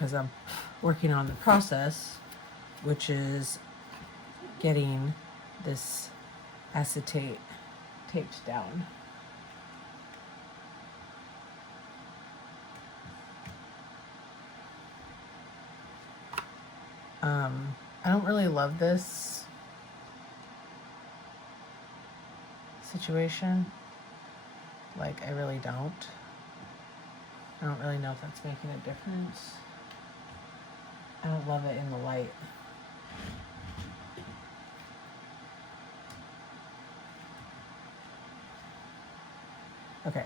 because I'm working on the process, which is getting this acetate taped down. I don't really love this situation. Like, I really don't. I don't really know if that's making a difference. I don't love it in the light. Okay.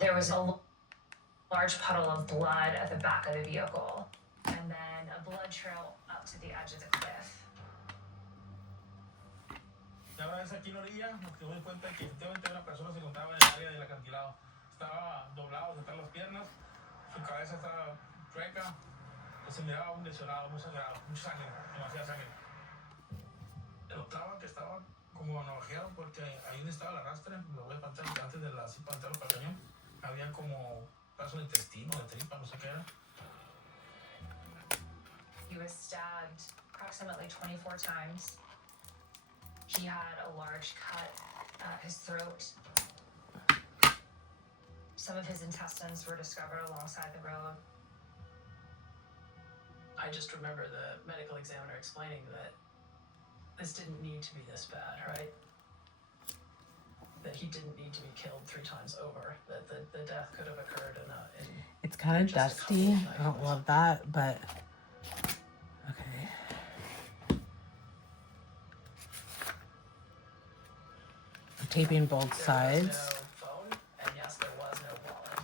There was a large puddle of blood at the back of the vehicle, and then a blood trail up to the edge of the cliff. Y ahora es aquí en la orilla, nos dimos cuenta que efectivamente una persona se encontraba en el área del acantilado. Estaba doblado detrás de las piernas, su cabeza estaba chueca, se miraba un lesionado, muy sangrado, mucha sangre, demasiada sangre. Notaba que estaba como navajeado porque ahí donde estaba el arrastre, lo voy a plantar antes de la pantarlo para el cañón, había como pedazo de intestino, de tripa, no sé qué era. He was stabbed approximately 24 times. He had a large cut at his throat. Some of his intestines were discovered alongside the road. I just remember the medical examiner explaining that this didn't need to be this bad, right? That he didn't need to be killed 3 times over. That the death could have occurred in it's kind of dusty. I don't love that, but okay. I'm taping both sides. There was no phone, and yes, there was no wallet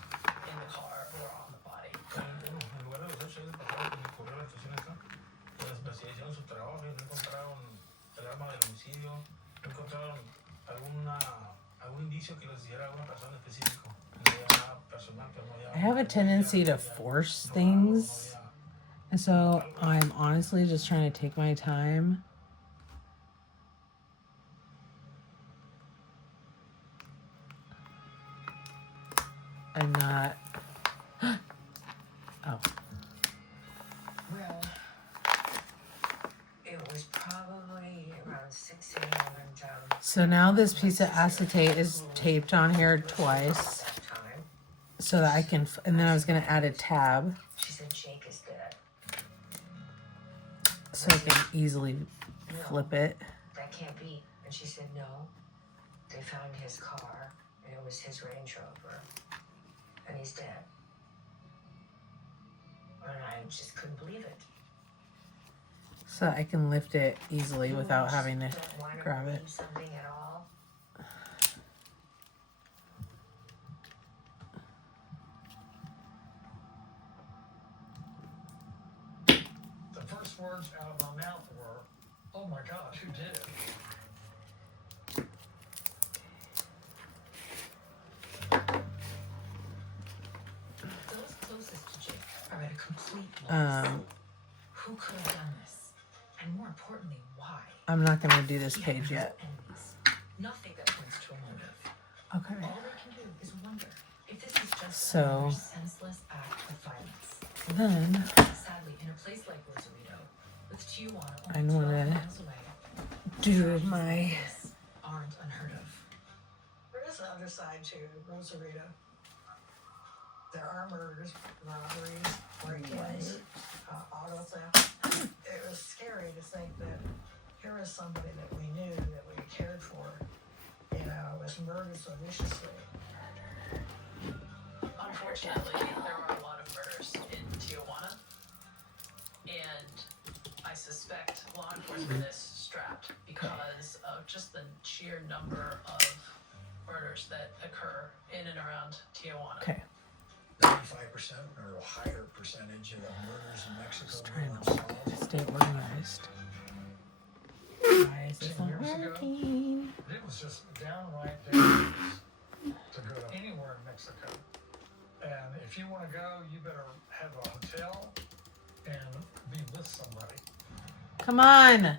in the car or on the body. En lugar de los hechos, ellos pasaron por cubrir la situación esta. Pues hicieron su trabajo y no encontraron el arma del homicidio, no encontraron algún indicio que les diera a una persona específica. No había nada personal, pero no había. I have a tendency to force things, and so I'm honestly just trying to take my time. And not. Oh. Well, it was probably around 6 a.m. So now this piece of acetate is taped on here twice, so that I can, and then I was going to add a tab. She said Jake is dead. So I can easily flip it. That can't be. And she said no. They found his car, and it was his Range Rover, and he's dead. And I just couldn't believe it. So I can lift it easily without having to grab it. Something at all. The first words out of my mouth were, "Oh my gosh, who did it?" Those closest to Jake are at a complete loss. Who could have done this? And more importantly, why? I'm not going to do this page yet. Nothing that points to a motive. Okay. All they can do is wonder if this is just So, another senseless act of violence. then Sadly, in a place like Rosarito, with Tijuana I'm only 12 gonna miles away, do my. tragedies aren't unheard of. There is another side to Rosarito. There are murders, robberies, break-ins, auto theft. It was scary to think that here was somebody that we knew, that we cared for, was murdered so viciously. Unfortunately, there are a lot of murders in Tijuana, and I suspect law enforcement is strapped because of just the sheer number of murders that occur in and around Tijuana. Okay. 95% or a higher percentage of murders in Mexico Just trying are to unsolved. stay organized. was just downright dangerous to go anywhere in Mexico. And if you want to go, you better have a hotel and be with somebody. Come on. I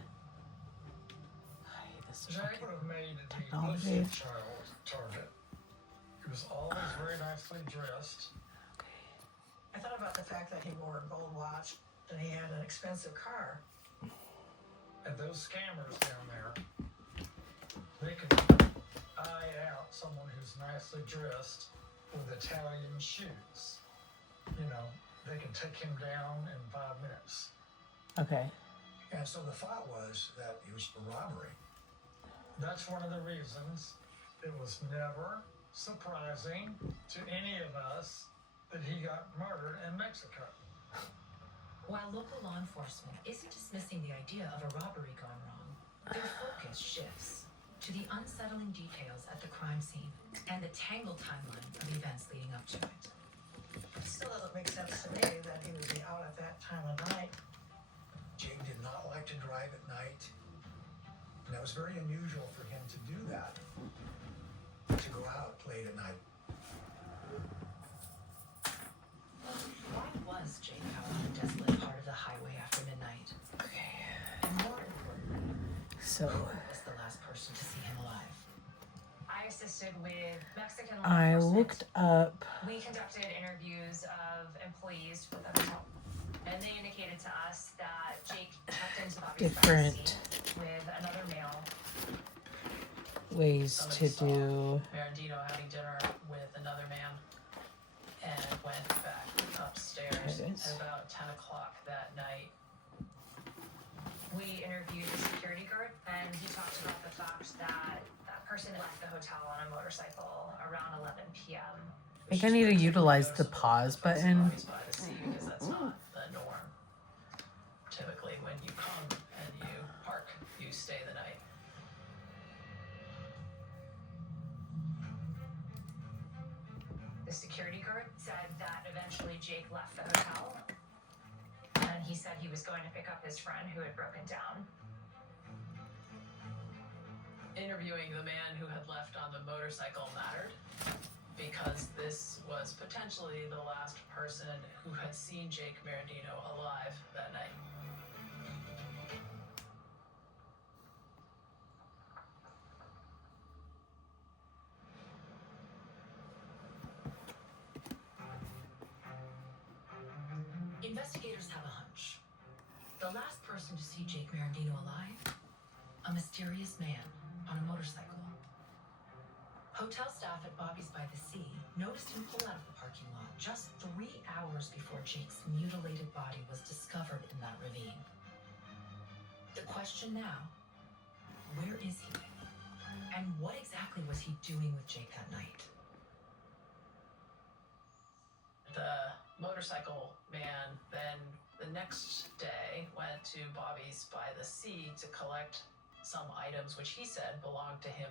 hate this Jack fucking would have made the technology. poster child target. He was always very nicely dressed. I thought about the fact that he wore a gold watch and he had an expensive car. And those scammers down there, they can eye out someone who's nicely dressed with Italian shoes. You know, they can take him down in 5 minutes. Okay. And so the thought was that it was a robbery. That's one of the reasons it was never surprising to any of us that he got murdered in Mexico. While local law enforcement isn't dismissing the idea of a robbery gone wrong, their focus shifts to the unsettling details at the crime scene and the tangled timeline of events leading up to it. It still doesn't make sense to me that he would be out at that time of night. Jake did not like to drive at night. And that was very unusual for him to do that. To go out late at night. Why was Jake out on a desolate part of the highway after midnight? And more importantly, So who was the last person to see him alive? I assisted with Mexican law I enforcement. looked up. We conducted interviews of employees with the hotel, and they indicated to us that Jake checked into Bobby's Different privacy with another male. ways to Somebody do. Marandino having dinner with another man and went back upstairs There it is. at about 10 o'clock that night. We interviewed the security guard, and he talked about the fact that that person left the hotel on a motorcycle around 11 p.m. I think I need to utilize the pause button. Because that's not the norm. Typically, when you come and you park, you stay the night. The security guard said that eventually Jake left the hotel, and he said he was going to pick up his friend who had broken down. Interviewing the man who had left on the motorcycle mattered because this was potentially the last person who had seen Jake Marandino alive that night. Investigators have a hunch. The last person to see Jake Marandino alive? A mysterious man on a motorcycle. Hotel staff at Bobby's by the Sea noticed him pull out of the parking lot just 3 hours before Jake's mutilated body was discovered in that ravine. The question now, where is he? And what exactly was he doing with Jake that night? The motorcycle man then the next day went to Bobby's by the Sea to collect some items which he said belonged to him.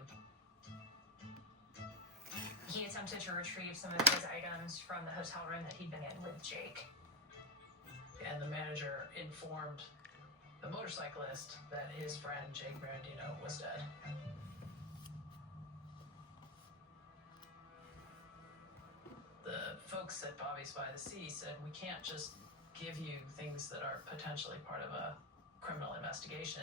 He attempted to retrieve some of his items from the hotel room that he'd been in with Jake. And the manager informed the motorcyclist that his friend Jake Marandino was dead. The folks at Bobby's by the Sea said, we can't just give you things that are potentially part of a criminal investigation.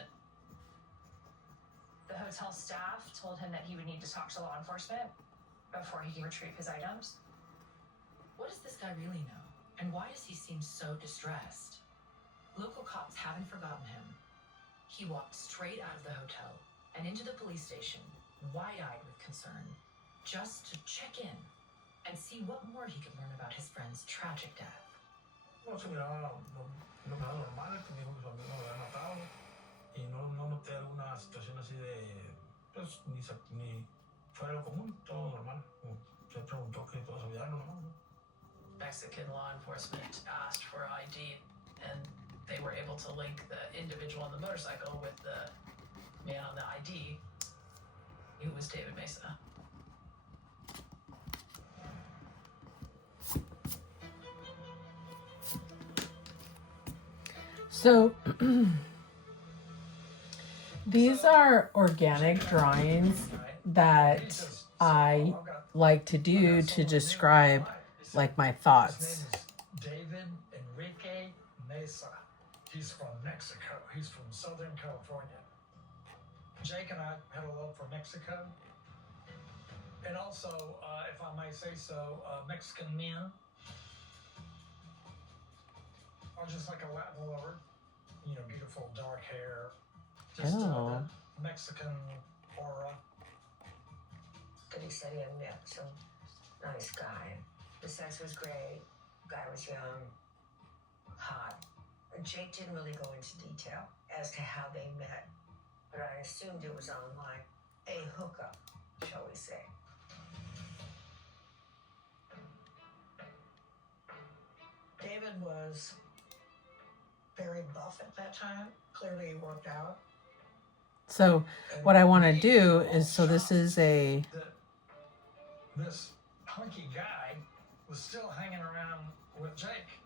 The hotel staff told him that he would need to talk to law enforcement before he can retrieve his items. What does this guy really know? And why does he seem so distressed? Local cops haven't forgotten him. He walked straight out of the hotel and into the police station, wide-eyed with concern, just to check in and see what more he could learn about his friend's tragic death. No se miraba lo más normal, que dijo que su amigo lo había matado. Y no noté alguna situación así de, pues, ni fuera de lo común, todo normal. Se preguntó que todos sabían, ¿no? Mexican law enforcement asked for ID, and they were able to link the individual on the motorcycle with the man on the ID, who was David Mesa. So These are organic drawings that I like to do to describe like my His thoughts. name is David Enrique Mesa. He's from Mexico. He's from Southern California. Jake and I had a love for Mexico. And also, if I may say so, Mexican men are just like a Latin lover. You know, beautiful dark hair. Just Oh. that Mexican aura. But he said he had met some nice guy. The sex was great. Guy was young, hot. And Jake didn't really go into detail as to how they met, but I assumed it was on like a hookup, shall we say. David was very buff at that time. Clearly, he worked out. So And what I want to we do were all is, so this shocked is a, that this hunky guy was still hanging around with Jake.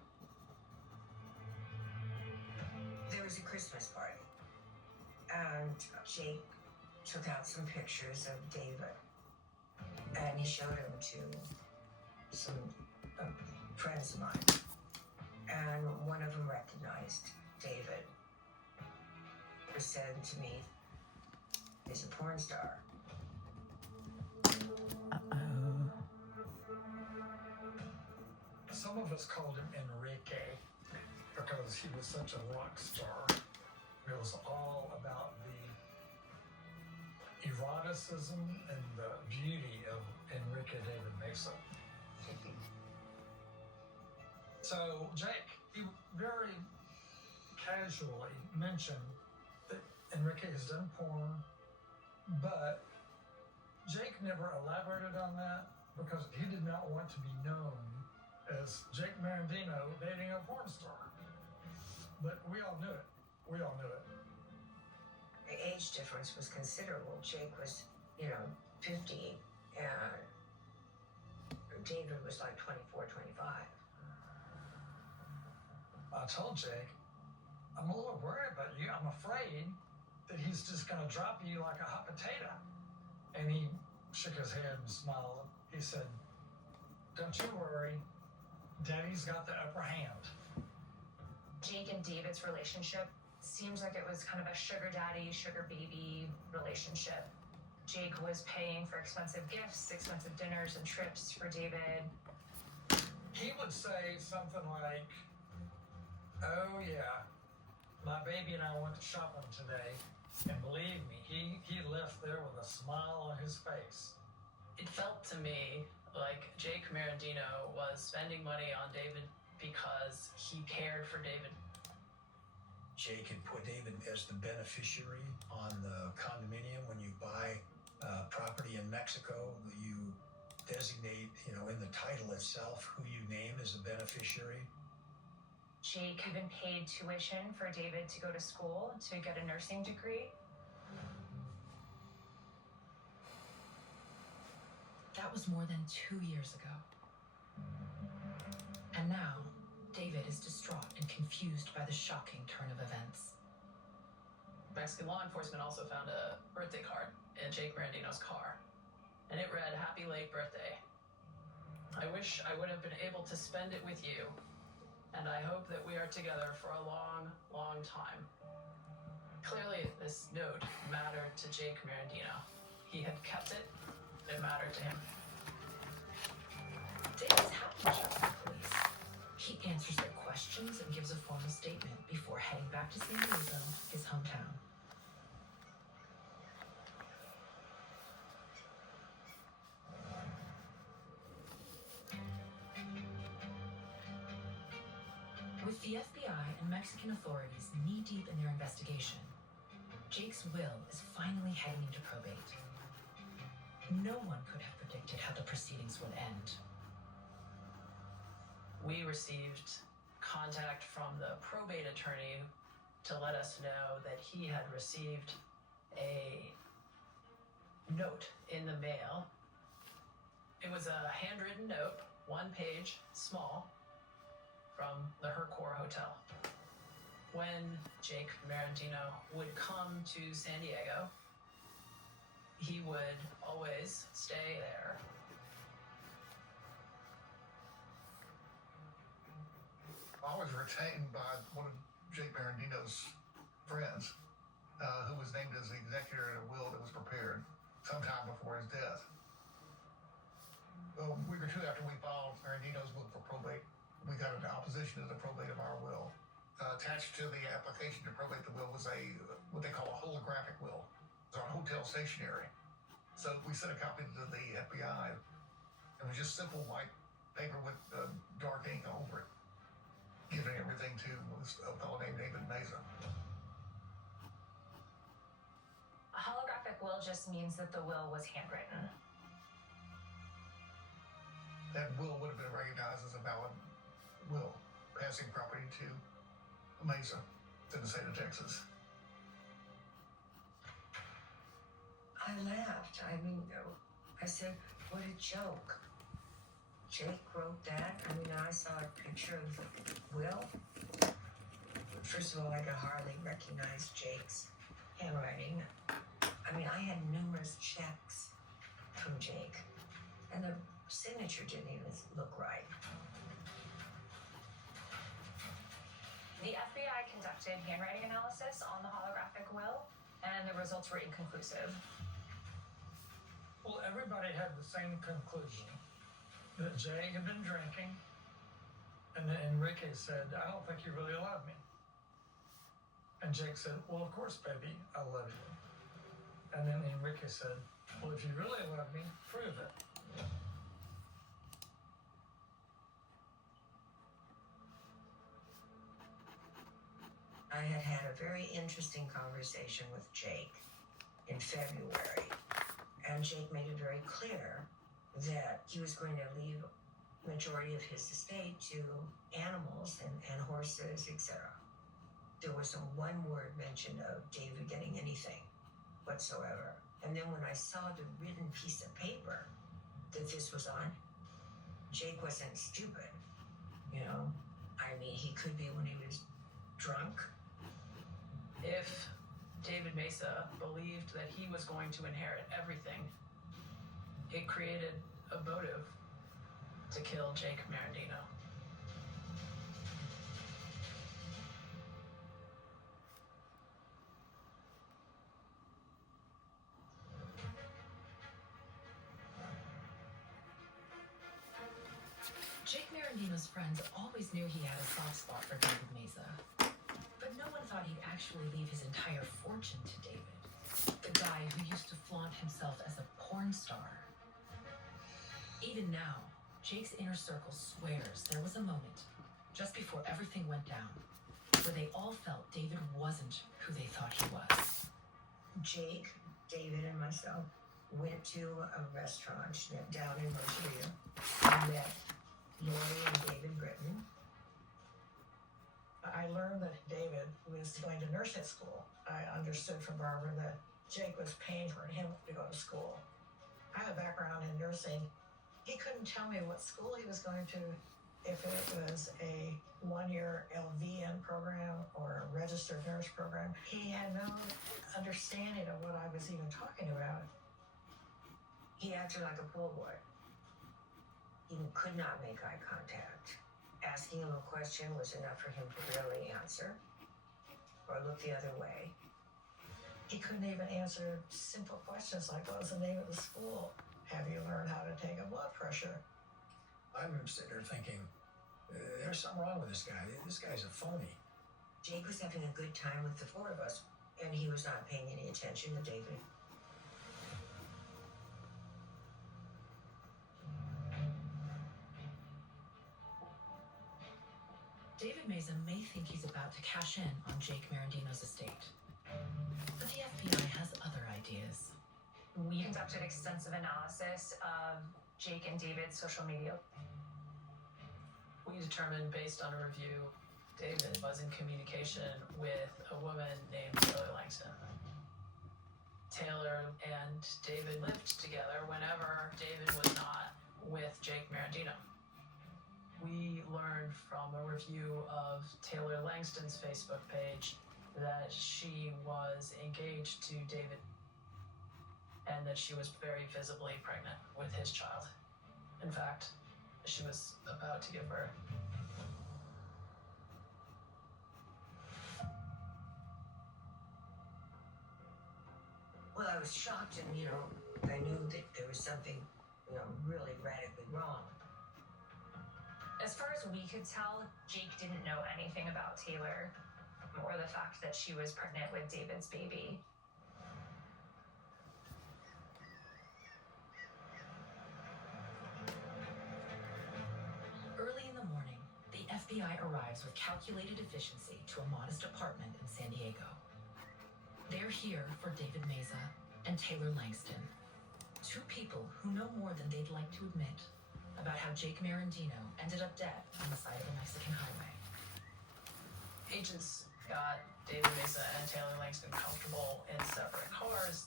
There was a Christmas party, and Jake took out some pictures of David, and he showed them to some friends of mine, and one of them recognized David. Was said to me, "He's a porn star." uh-oh. Some of us called him Enrique because he was such a rock star. It was all about the eroticism and the beauty of Enrique David Mesa. So Jake, he very casually mentioned that Enrique has done porn, but Jake never elaborated on that because he did not want to be known as Jake Marandino dating a porn star. But we all knew it. We all knew it. The age difference was considerable. Jake was, 50, and David was like 24, 25. I told Jake, I'm a little worried about you. I'm afraid that he's just going to drop you like a hot potato. And he shook his head and smiled. He said, don't you worry. Daddy's got the upper hand. Jake and David's relationship seems like it was kind of a sugar daddy, sugar baby relationship. Jake was paying for expensive gifts, expensive dinners and trips for David. He would say something like, oh yeah, my baby and I went shopping today, and believe me, he left there with a smile on his face. It felt to me like Jake Marandino was spending money on David because he cared for David. Jake had put David as the beneficiary on the condominium. When you buy property in Mexico, you designate, in the title itself, who you name as a beneficiary. Jake even paid tuition for David to go to school to get a nursing degree. That was more than 2 years ago. And now, David is distraught and confused by the shocking turn of events. Mexican law enforcement also found a birthday card in Jake Marandino's car, and it read, "Happy late birthday. I wish I would have been able to spend it with you, and I hope that we are together for a long, long time." Clearly, this note mattered to Jake Marandino. He had kept it. It mattered to him. David's happy to chat with the police. He answers their questions and gives a formal statement before heading back to San Diego, his hometown. With the FBI and Mexican authorities knee-deep in their investigation, Jake's will is finally heading into probate. No one could have predicted how the proceedings would end. We received contact from the probate attorney to let us know that he had received a note in the mail. It was a handwritten note, 1 page, small, from the Hercor Hotel. when Jake Marandino would come to San Diego, he would always stay there. I was retained by one of Jake Marandino's friends, who was named as the executor in a will that was prepared sometime before his death. A week or two after we filed Marandino's book for probate, we got an opposition to the probate of our will. Attached to the application to probate the will was what they call a holographic will. It was on hotel stationery. So we sent a copy to the FBI. It was just simple white paper with dark ink over it, giving everything to a fellow named David Meza. A holographic will just means that the will was handwritten. That will would have been recognized as a valid will, passing property to Meza in the state of Texas. I laughed. I mean, I said, what a joke. Jake wrote that. I mean, I saw a picture of the will. First of all, I could hardly recognize Jake's handwriting. I mean, I had numerous checks from Jake, and the signature didn't even look right. The FBI conducted handwriting analysis on the holographic will, and the results were inconclusive. Well, everybody had the same conclusion, that Jay had been drinking, and then Enrique said, I don't think you really love me. And Jake said, well, of course, baby, I love you. And then Enrique said, well, if you really love me, prove it. I had had a very interesting conversation with Jake in February, and Jake made it very clear that he was going to leave majority of his estate to animals and horses, etc. There wasn't one word mentioned of David getting anything whatsoever. And then when I saw the written piece of paper that this was on, Jake wasn't stupid, you know? I mean, he could be when he was drunk. If David Meza believed that he was going to inherit everything, it created a motive to kill Jake Marandino. Jake Marandino's friends always knew he had a soft spot for David Meza, but no one thought he'd actually leave his entire fortune to David, the guy who used to flaunt himself as a porn star. Even now, Jake's inner circle swears there was a moment, just before everything went down, where they all felt David wasn't who they thought he was. Jake, David, and myself went to a restaurant down in Rosarito and met Lori and David Britton. I learned that David was going to nursing school. I understood from Barbara that Jake was paying for him to go to school. I have a background in nursing. He couldn't tell me what school he was going to, if it was a one-year LVN program or a registered nurse program. He had no understanding of what I was even talking about. He acted like a pool boy. He could not make eye contact. Asking him a question was enough for him to barely answer or look the other way. He couldn't even answer simple questions like, what was the name of the school? Have you learned how to take a blood pressure? I'm sitting there thinking, there's something wrong with this guy. This guy's a phony. Jake was having a good time with the four of us, and he was not paying any attention to David. David Meza may think he's about to cash in on Jake Marandino's estate, but the FBI has other ideas. We conducted extensive analysis of Jake and David's social media. We determined, based on a review, David was in communication with a woman named Taylor Langston. Taylor and David lived together whenever David was not with Jake Marandino. We learned from a review of Taylor Langston's Facebook page that she was engaged to David and that she was very visibly pregnant with his child. In fact, she was about to give birth. Well, I was shocked, and I knew that there was something, really radically wrong. As far as we could tell, Jake didn't know anything about Taylor or the fact that she was pregnant with David's baby. Early in the morning, the FBI arrives with calculated efficiency to a modest apartment in San Diego. They're here for David Meza and Taylor Langston, two people who know more than they'd like to admit about how Jake Marandino ended up dead on the side of a Mexican highway. Agents got David Meza and Taylor Langston comfortable in separate cars.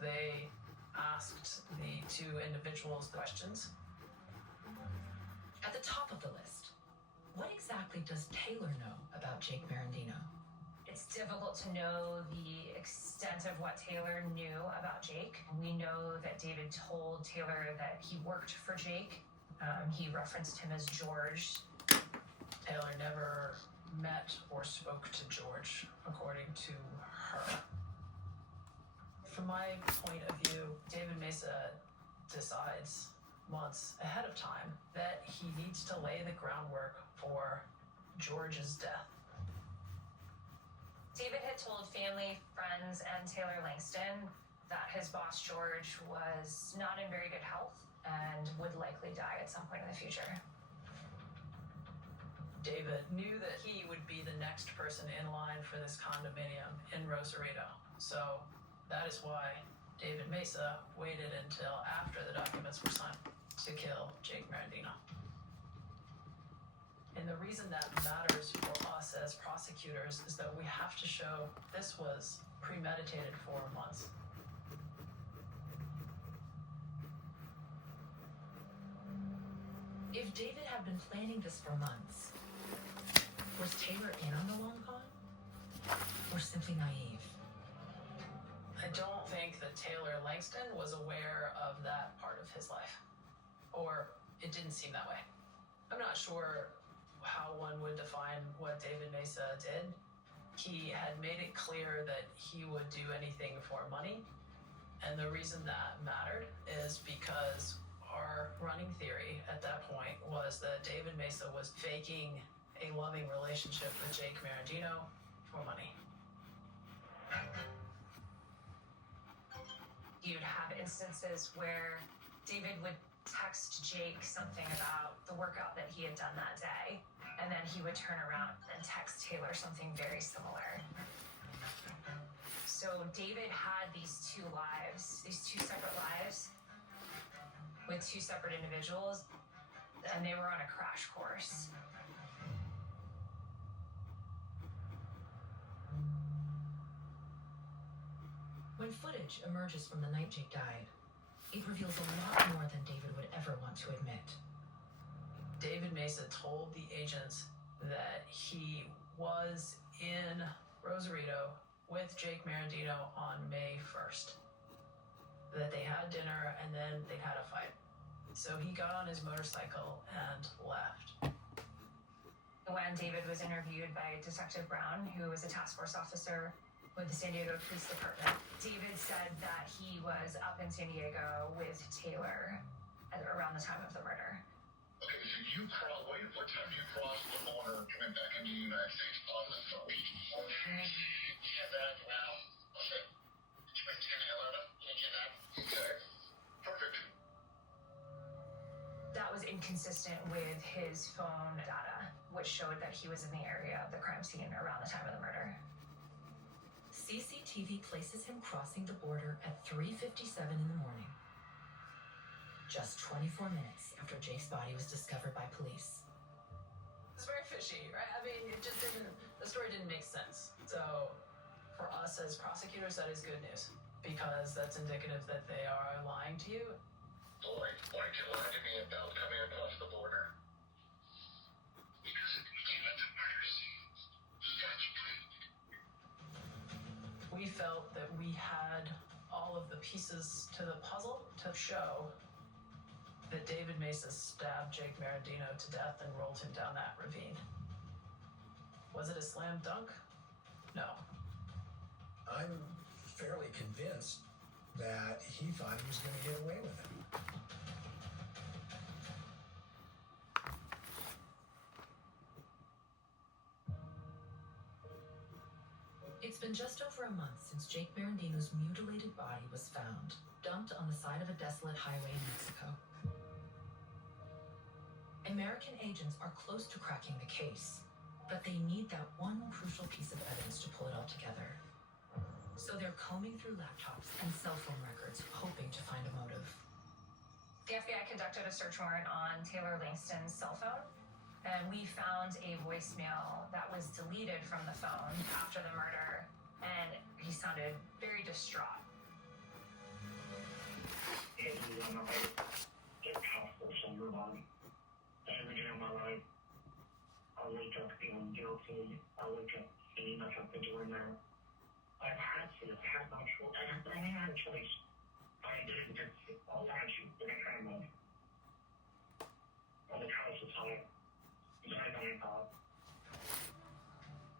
They asked the two individuals questions. At the top of the list, what exactly does Taylor know about Jake Marandino? It's difficult to know the extent of what Taylor knew about Jake. We know that David told Taylor that he worked for Jake. He referenced him as George. Taylor never met or spoke to George, according to her. From my point of view, David Meza decides months ahead of time that he needs to lay the groundwork for George's death. David had told family, friends, and Taylor Langston that his boss George was not in very good health and would likely die at some point in the future. David knew that he would be the next person in line for this condominium in Rosarito. So that is why David Meza waited until after the documents were signed to kill Jake Marandino. And the reason that matters for us as prosecutors is that we have to show this was premeditated for months. If David had been planning this for months, was Taylor in on the long con? Or simply naive? I don't think that Taylor Langston was aware of that part of his life. Or it didn't seem that way. I'm not sure how one would define what David Meza did. He had made it clear that he would do anything for money. And the reason that mattered is because our running theory at that point was that David Meza was faking a loving relationship with Jake Marandino for money. You'd have instances where David would text Jake something about the workout that he had done that day, and then he would turn around and text Taylor something very similar. So David had these two lives, these two separate lives with two separate individuals, and they were on a crash course. When footage emerges from the night Jake died, it reveals a lot more than David would ever want to admit. David Meza told the agents that he was in Rosarito with Jake Marandino on May 1st. That they had dinner and then they had a fight. So he got on his motorcycle and left. When David was interviewed by Detective Brown, who was a task force officer with the San Diego Police Department, David said that he was up in San Diego with Taylor around the time of the murder. Okay, so what time you crossed the border coming back into the United States on the phone? And that, wow, okay. Did you make 10-11? Did you not? Okay, perfect. That was inconsistent with his phone data, which showed that he was in the area of the crime scene around the time of the murder. CCTV places him crossing the border at 3:57 in the morning, just 24 minutes after Jake's body was discovered by police. It's very fishy, right? I mean, the story didn't make sense. So for us as prosecutors, that is good news because that's indicative that they are lying to you. Boy, why did you lie to me about coming across the border? felt that we had all of the pieces to the puzzle to show that David Mesa stabbed Jake Marandino to death and rolled him down that ravine. Was it a slam dunk? No. I'm fairly convinced that he thought he was going to get away with it. It's been just over a month since Jake Marandino's mutilated body was found, dumped on the side of a desolate highway in Mexico. American agents are close to cracking the case, but they need that one crucial piece of evidence to pull it all together. So they're combing through laptops and cell phone records, hoping to find a motive. The FBI conducted a search warrant on Taylor Langston's cell phone, and we found a voicemail that was deleted from the phone after the murder, and he sounded very distraught. Hey, I'm like, get possible from your body. Every day of my life, I wake up feeling guilty. I wake up seeing myself doing that. I had no choice. I didn't have a choice. I didn't just all I should in a family. On the couch was high.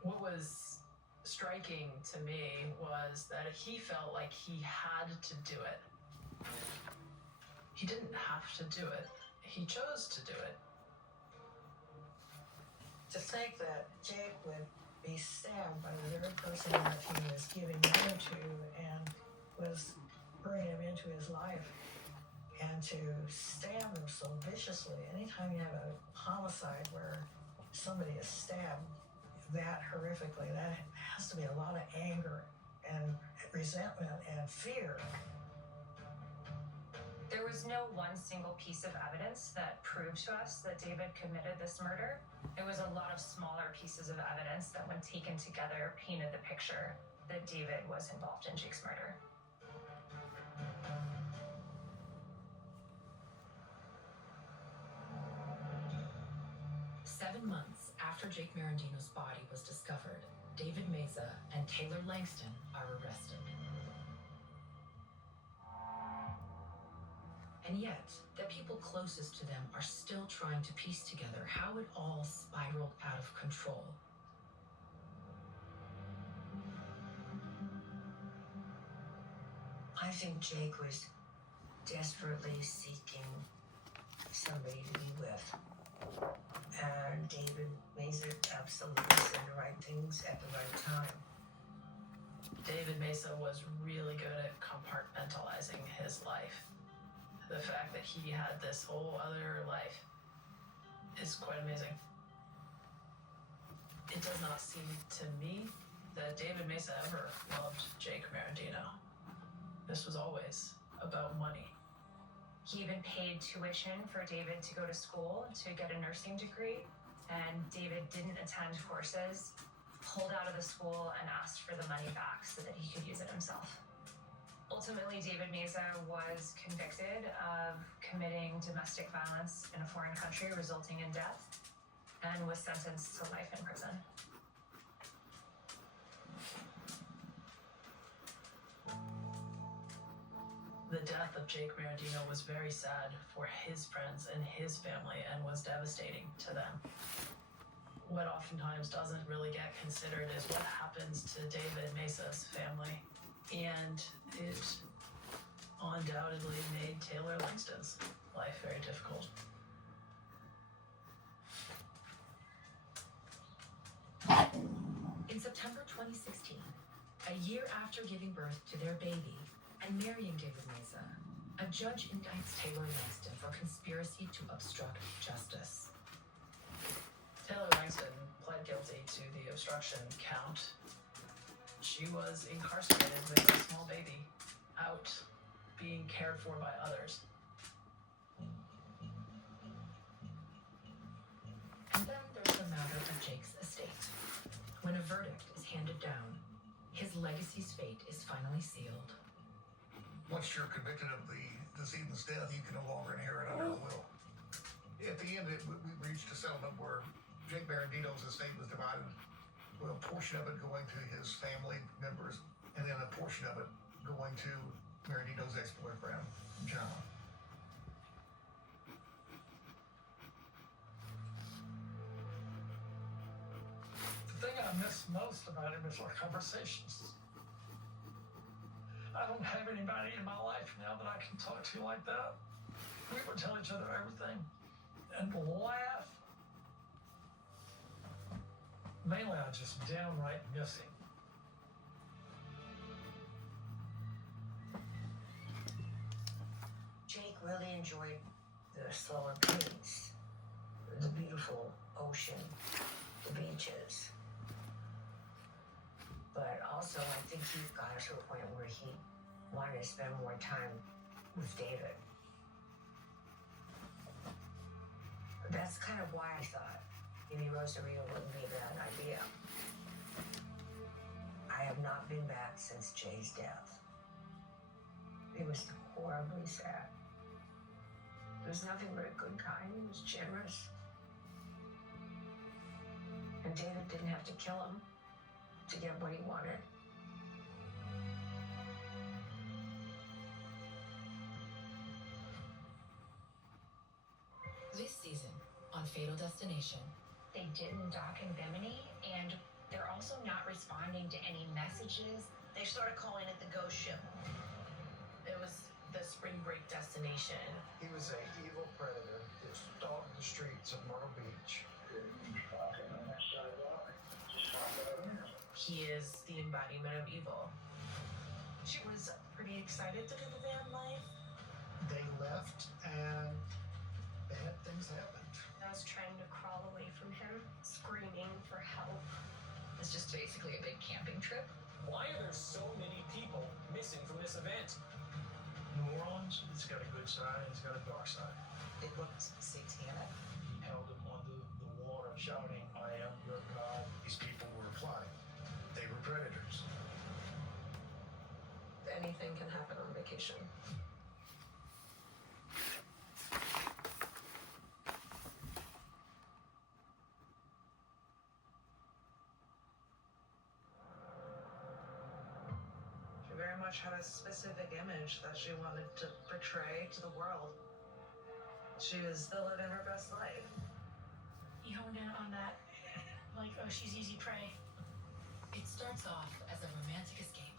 What was striking to me was that he felt like he had to do it. He didn't have to do it. He chose to do it. To think that Jake would be stabbed by the very person that he was giving money to and was bringing him into his life, and to stab him so viciously. Anytime you have a homicide where somebody is stabbed that horrifically, that has to be a lot of anger and resentment and fear. There was no one single piece of evidence that proved to us that David committed this murder. It was a lot of smaller pieces of evidence that, when taken together, painted the picture that David was involved in Jake's murder. Seven months after Jake Marandino's body was discovered, David Mesa and Taylor Langston are arrested. And yet, the people closest to them are still trying to piece together how it all spiraled out of control. I think Jake was desperately seeking somebody to be with. And David Mesa absolutely said the right things at the right time. David Mesa was really good at compartmentalizing his life. The fact that he had this whole other life is quite amazing. It does not seem to me that David Mesa ever loved Jake Marandino. This was always about money. He even paid tuition for David to go to school to get a nursing degree, and David didn't attend courses, pulled out of the school, and asked for the money back so that he could use it himself. Ultimately, David Mesa was convicted of committing domestic violence in a foreign country, resulting in death, and was sentenced to life in prison. The death of Jake Marandino was very sad for his friends and his family, and was devastating to them. What oftentimes doesn't really get considered is what happens to David Mesa's family. And it undoubtedly made Taylor Langston's life very difficult. In September 2016, a year after giving birth to their baby and marrying David Mesa, a judge indicts Taylor Langston for conspiracy to obstruct justice. Taylor Langston pled guilty to the obstruction count. She was incarcerated with a small baby, out, being cared for by others. And then there's the matter of Jake's estate. When a verdict is handed down, his legacy's fate is finally sealed. Once you're convicted of the decedent's death, you can no longer inherit under a will. At the end, we reached a settlement where Jake Marandino's estate was divided, with a portion of it going to his family members and then a portion of it going to Marinito's ex-boyfriend, John. The thing I miss most about him is our conversations. I don't have anybody in my life now that I can talk to like that. We would tell each other everything and laugh. Mainly, I just downright miss him. Jake really enjoyed the slower pace, the beautiful ocean, the beaches. But also, I think he got to a point where he wanted to spend more time with David. That's kind of why I thought maybe Rosarito wouldn't be a bad idea. I have not been back since Jay's death. It was horribly sad. He was nothing but a good guy. He was generous. And David didn't have to kill him to get what he wanted. This season on Fatal Destination. They didn't dock in Bimini, and they're also not responding to any messages. They started calling it the ghost ship. It was the spring break destination. He was an evil predator that stalked the streets of Myrtle Beach. He is the embodiment of evil. She was pretty excited to do the van life. They left and bad things happened. I was trying to crawl away from him, screaming for help. It's just basically a big camping trip. Why are there so many people missing from this event? New Orleans, it's got a good side and it's got a dark side. It looked satanic. He held them under the water, shouting, "I am your God." These people were plotting. They were predators. Anything can happen on vacation. She very much had a specific image that she wanted to portray to the world. She was still living her best life. He honed in on that, like, oh, she's easy prey. It starts off as a romantic escape